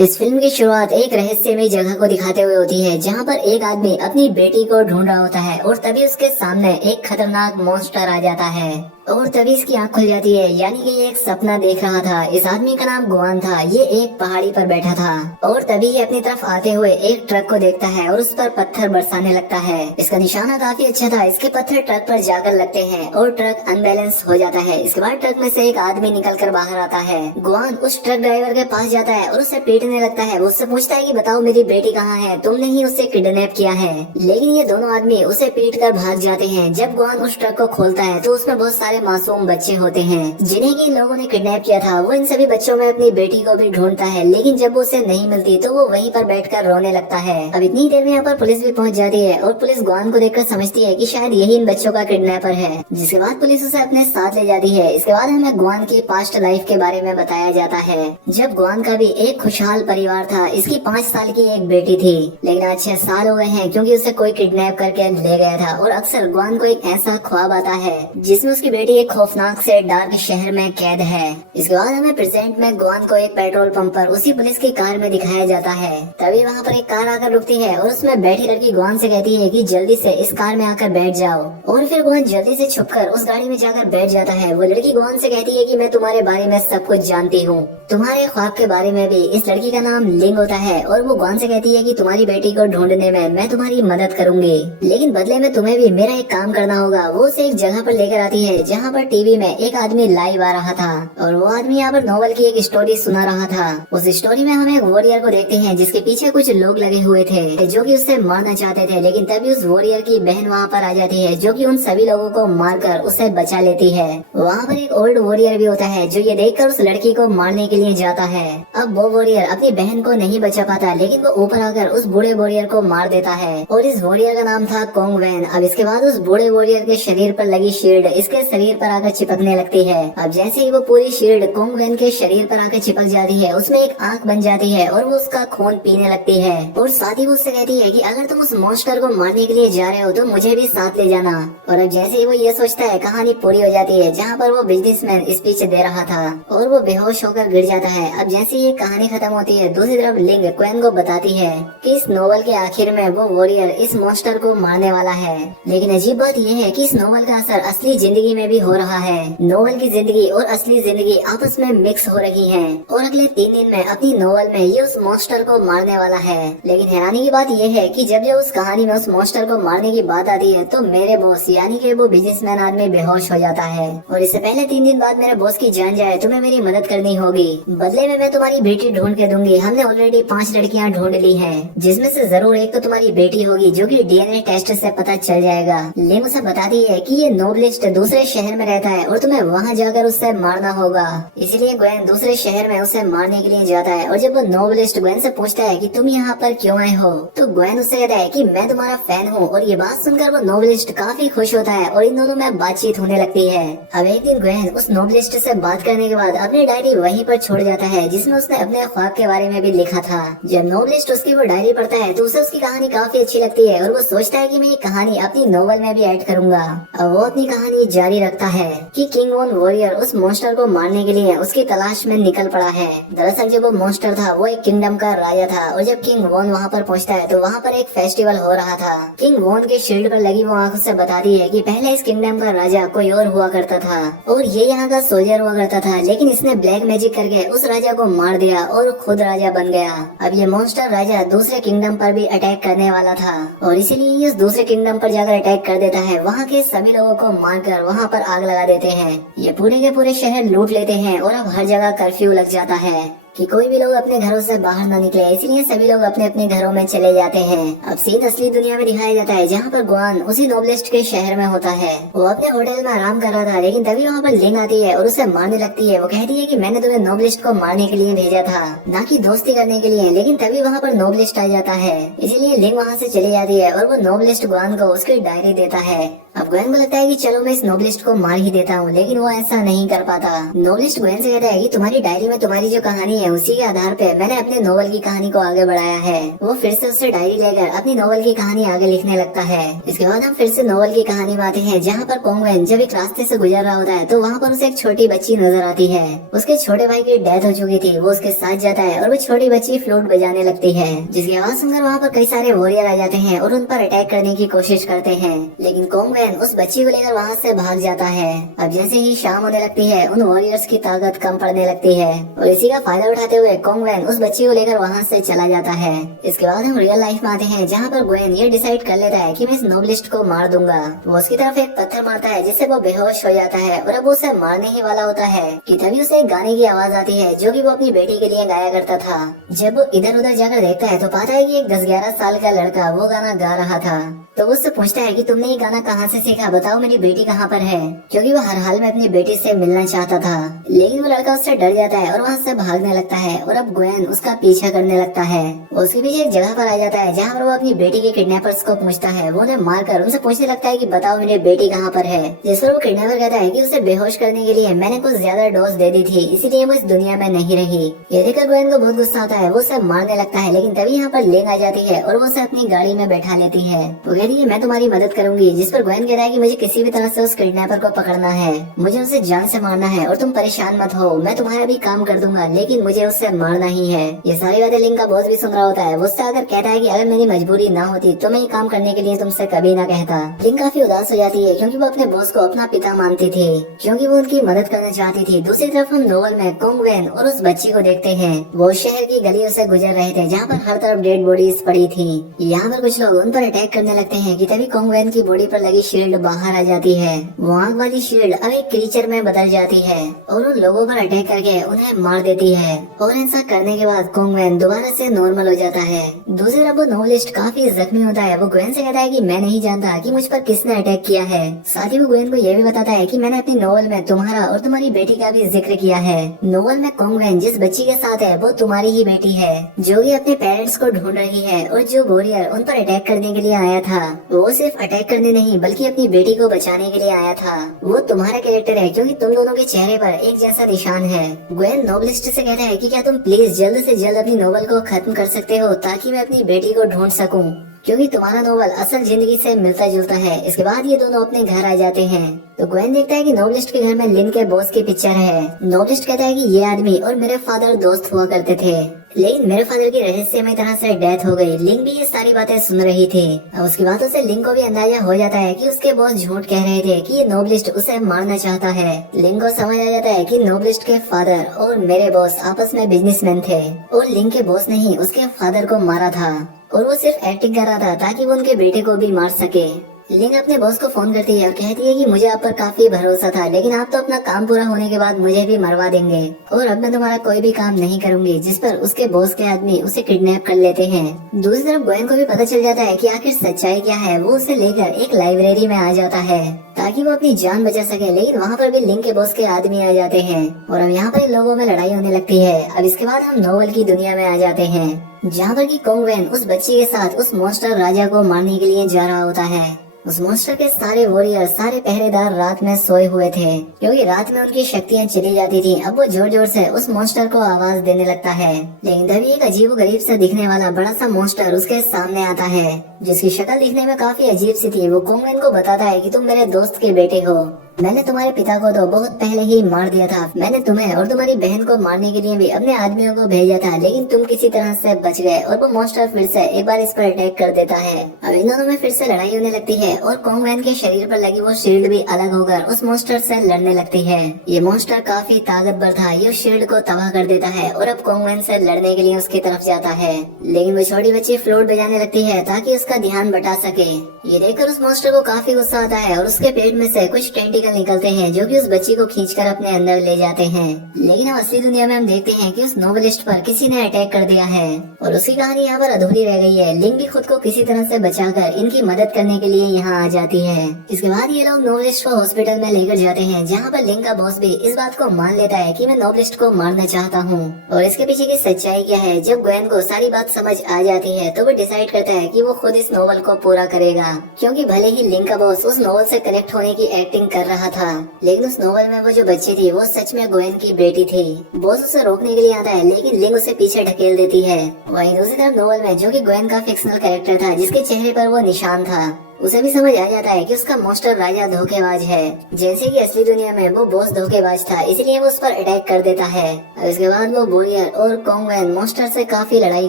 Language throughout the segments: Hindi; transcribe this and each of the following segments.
इस फिल्म की शुरुआत एक रहस्यमय जगह को दिखाते हुए होती है जहाँ पर एक आदमी अपनी बेटी को ढूंढ रहा होता है और तभी उसके सामने एक खतरनाक मॉन्स्टर आ जाता है और तभी इसकी आंख खुल जाती है। यानी कि ये एक सपना देख रहा था। इस आदमी का नाम गुआन था। ये एक पहाड़ी पर बैठा था और तभी ये अपनी तरफ आते हुए एक ट्रक को देखता है और उस पर पत्थर बरसाने लगता है। इसका निशाना काफी अच्छा था। इसके पत्थर ट्रक पर जाकर लगते हैं और ट्रक अनबैलेंस हो जाता है। इसके बाद ट्रक में से एक आदमी निकल कर बाहर आता है। गुआन उस ट्रक ड्राइवर के पास जाता है और उसे पीटने लगता है। वो उससे पूछता है कि बताओ मेरी बेटी कहाँ है, तुमने ही उसे किडनैप किया है। लेकिन ये दोनों आदमी उसे पीट कर भाग जाते हैं। जब गुआन उस ट्रक को खोलता है तो उसमें बहुत सारे मासूम बच्चे होते हैं जिन्हें कि लोगों ने किडनैप किया था। वो इन सभी बच्चों में अपनी बेटी को भी ढूंढता है, लेकिन जब वो उसे नहीं मिलती तो वो वहीं पर बैठकर रोने लगता है। अब इतनी देर में यहाँ पर पुलिस भी पहुंच जाती है और पुलिस गुआन को देखकर समझती है कि शायद यही इन बच्चों का किडनैपर है, जिसके बाद पुलिस उसे अपने साथ ले जाती है। इसके बाद हमें गुआन की पास्ट लाइफ के बारे में बताया जाता है। जब गुआन का भी एक खुशहाल परिवार था। इसकी 5 साल की एक बेटी थी, लेकिन आज 6 साल हो गए हैं क्योंकि उसे कोई किडनैप करके ले गया था। और अक्सर गुआन को एक ऐसा ख्वाब आता है जिसमें उसकी बेटी एक खौफनाक से डार्क शहर में कैद है। इसके बाद हमें प्रेजेंट में गुआन को एक पेट्रोल पंप पर उसी पुलिस की कार में दिखाया जाता है। तभी वहाँ पर एक कार आकर रुकती है और उसमें बैठी लड़की गुआन से कहती है कि जल्दी से इस कार में आकर बैठ जाओ। और फिर गुआन जल्दी से छुपकर उस गाड़ी में जाकर बैठ जाता है। वो लड़की गुआन से कहती है कि मैं तुम्हारे बारे में सब कुछ जानती हूँ, तुम्हारे ख्वाब के बारे में भी। इस लड़की का नाम लिंग होता है और वो गुआन से कहती है कि तुम्हारी बेटी को ढूंढने में मैं तुम्हारी मदद करूंगी, लेकिन बदले में तुम्हें भी मेरा एक काम करना होगा। वो उसे एक जगह पर लेकर आती है जहाँ पर टीवी में एक आदमी लाइव आ रहा था और वो आदमी यहाँ पर नोवेल की एक स्टोरी सुना रहा था। उस स्टोरी में हम एक वॉरियर को देखते हैं जिसके पीछे कुछ लोग लगे हुए थे जो कि उससे मारना चाहते थे, लेकिन तभी उस वॉरियर की बहन वहाँ पर आ जाती है जो कि उन सभी लोगों को मारकर उसे बचा लेती है। वहाँ पर एक ओल्ड वॉरियर भी होता है जो ये देखकर उस लड़की को मारने के लिए जाता है। अब वो वॉरियर अपनी बहन को नहीं बचा पाता, लेकिन वो ऊपर आकर उस बूढ़े वॉरियर को मार देता है और इस वॉरियर का नाम था कोंग वैन। अब इसके बाद उस बूढ़े वॉरियर के शरीर पर लगी शील्ड इसके शरीर पर आकर चिपकने लगती है। अब जैसे ही वो पूरी शील्ड कोंग वैन के शरीर पर आकर चिपक जाती है, उसमें एक आंख बन जाती है और वो उसका खून पीने लगती है। और साथ ही वो उससे कहती है कि अगर तुम उस मॉन्स्टर को मारने के लिए जा रहे हो तो मुझे भी साथ ले जाना। और अब जैसे ही वो ये सोचता है, कहानी पूरी हो जाती है जहाँ पर वो बिजनेसमैन स्पीच दे रहा था और वो बेहोश होकर गिर जाता है। अब जैसे ये कहानी खत्म होती है, दूसरी तरफ लिंग क्वेन को बताती है कि इस नोवेल के आखिर में वो वॉरियर इस मॉन्स्टर को मारने वाला है। लेकिन अजीब बात यह है कि इस नोवेल का असर असली जिंदगी में भी हो रहा है। नोवेल की जिंदगी और असली जिंदगी आपस में मिक्स हो रही है और अगले 3 दिन में अपनी नोवेल में ये उस मॉन्स्टर को मारने वाला है। लेकिन हैरानी की बात यह है कि जब उस कहानी में उस मॉन्स्टर को मारने की बात आती है तो मेरे बॉस यानी कि वो बिजनेसमैन आदमी बेहोश हो जाता है और इससे पहले 3 दिन बाद मेरे बॉस की जान जाए तुम्हें मेरी मदद करनी होगी। बदले में मैं तुम्हारी बेटी ढूंढ के दूंगी। हमने ऑलरेडी 5 लड़कियां ढूंढ ली हैं, जिसमें से जरूर एक तो तुम्हारी बेटी होगी जो कि डीएनए टेस्ट से पता चल जाएगा। लिंग उसे बताती है कि ये नोबलिस्ट दूसरे शहर में रहता है और तुम्हें वहाँ जाकर उससे मारना होगा। इसलिए ग्वेन दूसरे शहर में उसे मारने के लिए जाता है। और जब वो नोबलिस्ट ग्वेन से पूछता है कि तुम यहाँ पर क्यों आए हो, तो ग्वेन उससे कहता है कि मैं तुम्हारा फैन हूँ। और ये बात सुनकर वो नोबलिस्ट काफी खुश होता है और इन दोनों में बातचीत होने लगती है। अब एक दिन ग्वेन उस नोबलिस्ट से बात करने के बाद अपनी डायरी वहीं पर छोड़ जाता है जिसमें उसने अपने ख्वाब के बारे में भी लिखा था। जब नोबलिस्ट उसकी वो डायरी पढ़ता है तो उसे उसकी कहानी काफी अच्छी लगती है और वो सोचता है कि मैं ये कहानी अपनी नोवेल में भी ऐड करूंगा। अब वो अपनी कहानी जारी रखता है कि किंग वॉन वॉरियर उस मॉन्स्टर को मारने के लिए उसकी तलाश में निकल पड़ा है। दरअसल जब वो मॉन्स्टर था वो एक किंगडम का राजा था और जब किंग वॉन वहाँ पर पहुँचता है तो वहाँ पर एक फेस्टिवल हो रहा था। किंग वॉन के शील्ड पर लगी वो आंख उससे बताती है कि पहले इस किंगडम का राजा कोई और हुआ करता था और ये यहाँ का सोल्जर हुआ करता था, लेकिन इसने ब्लैक मैजिक करके उस राजा को मार दिया और खुद राजा बन गया। अब ये मॉन्स्टर राजा दूसरे किंगडम पर भी अटैक करने वाला था और इसीलिए ये उस दूसरे किंगडम पर जाकर अटैक कर देता है। वहाँ के सभी लोगों को मारकर वहाँ पर आग लगा देते हैं। ये पूरे के पूरे शहर लूट लेते हैं और अब हर जगह कर्फ्यू लग जाता है कि कोई भी लोग अपने घरों से बाहर ना निकले, इसलिए सभी लोग अपने अपने घरों में चले जाते हैं। अब सीन असली दुनिया में दिखाया जाता है जहाँ पर गुआन उसी नोबलिस्ट के शहर में होता है। वो अपने होटल में आराम कर रहा था, लेकिन तभी वहाँ पर लिंग आती है और उसे मारने लगती है। वो कहती है कि मैंने तुम्हें नोबलिस्ट को मारने के लिए भेजा था, ना कि दोस्ती करने के लिए। लेकिन तभी वहाँ पर नोबलिस्ट आ जाता है, इसीलिए लिंग वहाँ से चली जाती है और वो नोबलिस्ट गुआन को उसकी डायरी देता है अब ग्वेन को लगता है कि चलो मैं इस नोबलिस्ट को मार ही देता हूँ, लेकिन वो ऐसा नहीं कर पाता। नोबलिस्ट ग्वेन से कहता है कि तुम्हारी डायरी में तुम्हारी जो कहानी है उसी के आधार पे मैंने अपने नोवेल की कहानी को आगे बढ़ाया है। वो फिर से उससे डायरी लेकर अपनी नोवेल की कहानी आगे लिखने लगता है। इसके बाद हम फिर से नोवेल की कहानी में आते हैं, जहाँ पर कोंगवेन जब एक रास्ते से गुजर रहा होता है तो वहाँ पर उसे एक छोटी बच्ची नजर आती है। उसके छोटे भाई की डेथ हो चुकी थी। वो उसके साथ जाता है और वो छोटी बच्ची फ्लूट बजाने लगती है, जिसकी आवाज सुनकर वहाँ पर कई सारे वॉरियर आ जाते हैं और उन पर अटैक करने की कोशिश करते हैं, लेकिन कोंगवेन उस बच्ची को लेकर वहाँ से भाग जाता है। अब जैसे ही शाम होने लगती है उन वॉरियर्स की ताकत कम पड़ने लगती है और इसी का फायदा उठाते हुए कोंगवेन उस बच्ची को लेकर वहाँ से चला जाता है। इसके बाद हम रियल लाइफ में आते हैं, जहाँ पर ग्वेन ये डिसाइड कर लेता है कि मैं इस नोबलिस्ट को मार दूंगा। वो उसकी तरफ एक पत्थर मारता है जिससे वो बेहोश हो जाता है और अब वो उसे मारने ही वाला होता है कि तभी उसे एक गाने की आवाज आती है जो कि वो अपनी बेटी के लिए गाया करता था। जब वो इधर उधर जाकर देखता है तो पाता है कि एक 10-11 साल का लड़का वो गाना गा रहा था। तो वो उससे पूछता है कि तुमने ये गाना कहाँ से सीखा, बताओ मेरी बेटी कहाँ पर है, क्योंकि वो हर हाल में अपनी बेटी से मिलना चाहता था। लेकिन वो लड़का उससे डर जाता है और वहाँ से भागने लगता है और अब ग्वेन उसका पीछा करने लगता है। उसके पीछे एक जगह पर आ जाता है जहाँ पर वो अपनी बेटी के किडनैपर्स को पूछता है। वो उन्हें मारकर उनसे पूछने लगता है कि बताओ मेरी बेटी कहाँ पर है, जिस पर वो किडनैपर कहता है कि उसे बेहोश करने के लिए मैंने कुछ ज्यादा डोज दे दी थी, इसीलिए वो इस दुनिया में नहीं रही। ये देखकर ग्वेन को बहुत गुस्सा आता है। वो उसे मारने लगता है, लेकिन तभी यहाँ पर लिंग आ जाती है और वो उसे अपनी गाड़ी में बैठा लेती है। वो कहती है मैं तुम्हारी मदद करूंगी, जिस पर ग्वेन कहता है कि मुझे किसी भी तरह से उस किडनैपर को पकड़ना है, मुझे उसे जान से मारना है और तुम परेशान मत हो, मैं तुम्हारा भी काम कर दूंगा, लेकिन मुझे उससे मारना ही है। ये सारी बातें लिंग का बॉस भी सुन रहा होता है। वो उससे आकर कहता है कि अगर मेरी मजबूरी ना होती तो मैं ये काम करने के लिए तुमसे कभी ना कहता। लिंग काफी उदास हो जाती है क्योंकि वो अपने बॉस को अपना पिता मानती थी, क्योंकि वो उनकी मदद करना चाहती थी। दूसरी तरफ हम नोवेल में कोंगवेन और उस बच्ची को देखते हैं। वो शहर की गलियों से गुजर रहे थे जहाँ पर हर तरफ डेड बॉडीज पड़ी थी। यहाँ पर कुछ लोग उन पर अटैक करने लगते हैं कि तभी कोंगवेन की बॉडी पर लगी शील्ड बाहर आ जाती है। वो आग वाली शील्ड अब एक क्रीचर में बदल जाती है और उन लोगों पर अटैक करके उन्हें मार देती है और ऐसा करने के बाद कोंगवेन दोबारा से नॉर्मल हो जाता है। दूसरी तरफ वो नोवेलिस्ट काफी जख्मी होता है। वो ग्वेन से कहता है कि मैं नहीं जानता कि मुझ पर किसने अटैक किया है। साथ ही वो ग्वेन को यह भी बताता है कि मैंने अपनी नोवेल में तुम्हारा और तुम्हारी बेटी का भी जिक्र किया है। नोवेल में कोंगवेन जिस बच्ची के साथ है वो तुम्हारी ही बेटी है, जो कि अपने पेरेंट्स को ढूंढ रही है, और जो वॉरियर उन पर अटैक करने के लिए आया था वो सिर्फ अटैक करने नहीं बल्कि अपनी बेटी को बचाने के लिए आया था। वो तुम्हारा कैरेक्टर है क्योंकि तुम दोनों के चेहरे पर एक जैसा निशान है। ग्वेन नोवेलिस्ट से कहता है कि क्या तुम प्लीज जल्द से जल्द अपनी नोवेल को खत्म कर सकते हो ताकि मैं अपनी बेटी को ढूंढ सकूं, क्योंकि तुम्हारा नोवेल असल जिंदगी से मिलता जुलता है। इसके बाद ये दोनों अपने घर आ जाते हैं तो ग्वेन देखता है कि नोवेलिस्ट के घर में लिन के बॉस की पिक्चर है। नोवेलिस्ट कहता है कि ये आदमी और मेरे फादर दोस्त हुआ करते थे, लेकिन मेरे फादर की रहस्यमय तरह से डेथ हो गई। लिंग भी ये सारी बातें सुन रही थी। अब उसकी बातों से लिंग को भी अंदाजा हो जाता है कि उसके बॉस झूठ कह रहे थे कि ये नोवेलिस्ट उसे मारना चाहता है। लिंग को समझ आ जाता है कि नोवेलिस्ट के फादर और मेरे बॉस आपस में बिजनेसमैन थे और लिंग के बॉस ने ही उसके फादर को मारा था और वो सिर्फ एक्टिंग कर रहा था ताकि वो उनके बेटे को भी मार सके। लिंग अपने बॉस को फोन करती है और कहती है कि मुझे आप पर काफी भरोसा था, लेकिन आप तो अपना काम पूरा होने के बाद मुझे भी मरवा देंगे और अब मैं तुम्हारा कोई भी काम नहीं करूंगी, जिस पर उसके बॉस के आदमी उसे किडनैप कर लेते हैं। दूसरी तरफ ग्वेन को भी पता चल जाता है कि आखिर सच्चाई क्या है। वो उसे लेकर एक लाइब्रेरी में आ जाता है ताकि वो अपनी जान बचा सके, लेकिन वहाँ पर भी लिंग के बॉस के आदमी आ जाते हैं और अब यहाँ पर इन लोगों में लड़ाई होने लगती है। अब इसके बाद हम नोवेल की दुनिया में आ जाते हैं, जहाँ पर की कोंगवेन उस बच्ची के साथ उस मॉन्स्टर राजा को मारने के लिए जा रहा होता है। उस मॉन्स्टर के सारे वॉरियर, सारे पहरेदार रात में सोए हुए थे क्योंकि रात में उनकी शक्तियां चली जाती थी। अब वो जोर जोर से उस मॉन्स्टर को आवाज देने लगता है, लेकिन तभी एक अजीब गरीब से दिखने वाला बड़ा सा मॉन्स्टर उसके सामने आता है, जिसकी शक्ल दिखने में काफी अजीब सी थी। वो कोंगवेन को बताता है कि तुम मेरे दोस्त के बेटे हो, मैंने तुम्हारे पिता को तो बहुत पहले ही मार दिया था। मैंने तुम्हें और तुम्हारी बहन को मारने के लिए भी अपने आदमियों को भेजा था, लेकिन तुम किसी तरह से बच गए और वो मॉन्स्टर फिर से एक बार इस पर अटैक कर देता है। अब इन दोनों में फिर से लड़ाई होने लगती है और कोंगवेन के शरीर पर लगी वो शील्ड भी अलग होकर उस मॉन्स्टर से लड़ने लगती है। ये मॉन्स्टर काफी ताकतवर था, ये शील्ड को तबाह कर देता है और अब कोंगवेन से लड़ने के लिए उसकी तरफ जाता है, लेकिन वो छोटी बच्ची फ्लूट बजाने लगती है ताकि उसका ध्यान बटा सके। ये देखकर उस मॉन्स्टर को काफी गुस्सा आता है और उसके पेट में से कुछ टेंटिकल सिग्नल निकलते हैं जो कि उस बच्ची को खींचकर अपने अंदर ले जाते हैं। लेकिन अब असली दुनिया में हम देखते हैं कि उस नोवेलिस्ट पर किसी ने अटैक कर दिया है और उसकी कहानी यहाँ पर अधूरी रह गई है। लिंक भी खुद को किसी तरह से बचाकर इनकी मदद करने के लिए यहाँ आ जाती है। इसके बाद ये लोग नोवेलिस्ट को हॉस्पिटल में लेकर जाते हैं, जहाँ पर लिंक का बॉस भी इस बात को मान लेता है कि मैं नोवेलिस्ट को मारना चाहता हूँ। और इसके पीछे की सच्चाई क्या है, जब ग्वेन को सारी बात समझ आ जाती है तो वो डिसाइड करता है कि वो खुद इस नोवेल को पूरा करेगा, क्योंकि भले ही लिंक का बॉस उस नोवेल से कनेक्ट होने की एक्टिंग कर रहा था, लेकिन उस नोवेल में वो जो बच्ची थी वो सच में ग्वेन की बेटी थी। बॉस उसे रोकने के लिए आता है, लेकिन लिंक उसे पीछे ढकेल देती है। वहीं दूसरी तरफ नोवेल में जो कि ग्वेन का फिक्शनल कैरेक्टर था, जिसके चेहरे पर वो निशान था, उसे भी समझ आ जाता है कि उसका मॉन्स्टर राजा धोखेबाज है। जैसे कि असली दुनिया में वो बॉस धोखेबाज था, इसलिए वो उस पर अटैक कर देता है। और इसके बाद वो बोरियर और कोंगवेन मॉन्स्टर से काफी लड़ाई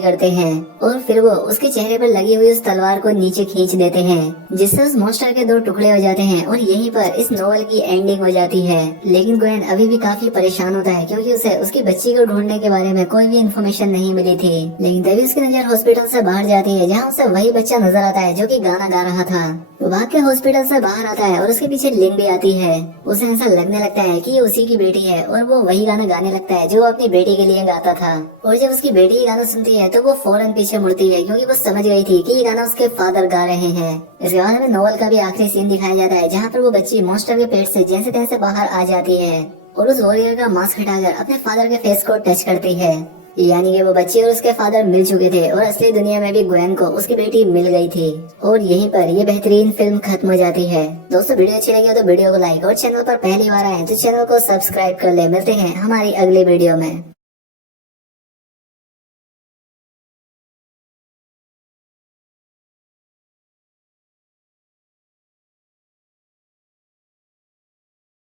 करते हैं और फिर वो उसके चेहरे पर लगी हुई उस तलवार को नीचे खींच देते हैं, जिससे उस मॉन्स्टर के 2 टुकड़े हो जाते हैं और यहीं पर इस नोवेल की एंडिंग हो जाती है। लेकिन ग्वेन अभी भी काफी परेशान होता है, क्योंकि उसे उसकी बच्ची को ढूंढने के बारे में कोई भी इन्फॉर्मेशन नहीं मिली थी। लेकिन तभी उसकी नजर हॉस्पिटल से बाहर जाती है, जहाँ उसे वही बच्चा नजर आता है जो कि गाना गा रहा था। वो भाग के हॉस्पिटल से बाहर आता है और उसके पीछे लिंक भी आती है। उसे ऐसा लगने लगता है कि ये उसी की बेटी है और वो वही गाना गाने लगता है जो वो अपनी बेटी के लिए गाता था। और जब उसकी बेटी ये गाना सुनती है तो वो फौरन पीछे मुड़ती है, क्योंकि वो समझ गई थी कि ये गाना उसके फादर गा रहे हैं। इसके बाद हमें नोवेल का भी आखिरी सीन दिखाया जाता है, जहाँ पर वो बच्ची मॉन्स्टर के पेट से जैसे तैसे बाहर आ जाती है और उस वॉरियर का मास्क हटाकर अपने फादर के फेस को टच करती है। यानी कि वो बच्ची और उसके फादर मिल चुके थे और असली दुनिया में भी ग्वेन को उसकी बेटी मिल गई थी। और यहीं पर ये बेहतरीन फिल्म खत्म हो जाती है। दोस्तों, वीडियो अच्छी लगी हो तो वीडियो को लाइक और चैनल पर पहली बार आए तो चैनल को सब्सक्राइब कर ले। मिलते हैं हमारी अगली वीडियो में।